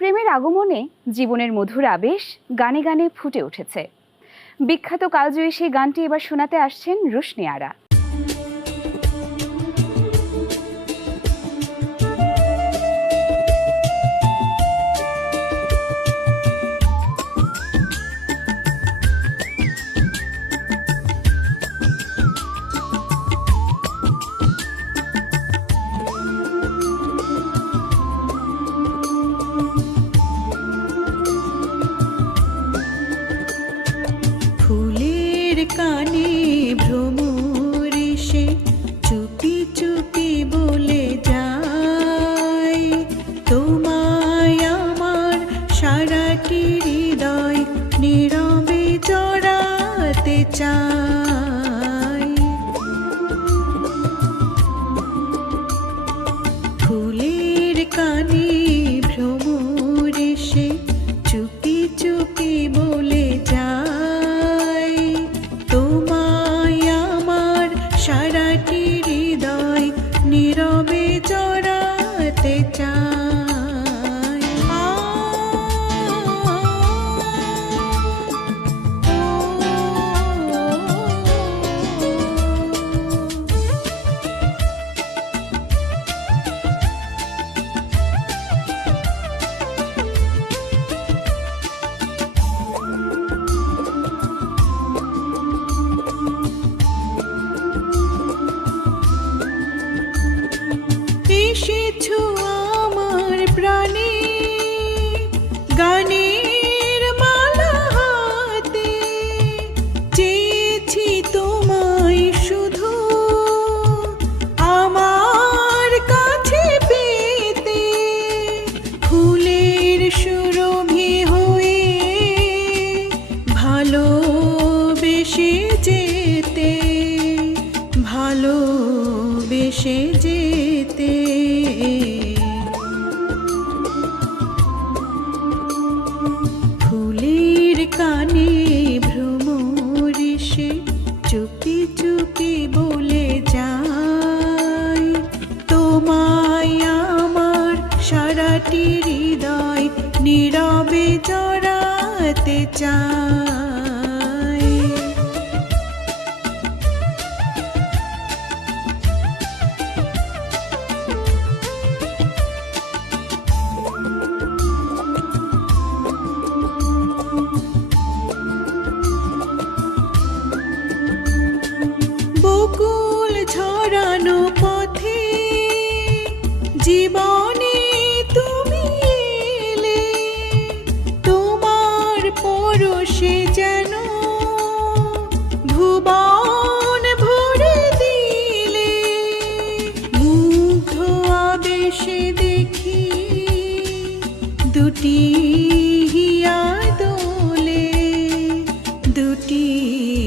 প্রেমের আগমনে জীবনের মধুর আবেশ গানে গানে ফুটে উঠেছে। বিখ্যাত কালজয়ী সেই গানটি এবার শোনাতে আসছেন রুশনি আরা জড়াতে চায় ফুলের কানে ভ্রমর এসে চুপি চুপি বলে যায়, তোমায় আমার সারাটি হৃদয় নীরবে যেতে, ভালোবেসে যেতে। ফুলের কানে ভ্রমর এসে চুপি চুপি বলে যায়, তোমায় আমার সারাটি হৃদয় নীরবে জড়াতে চায়। সৃষ্টি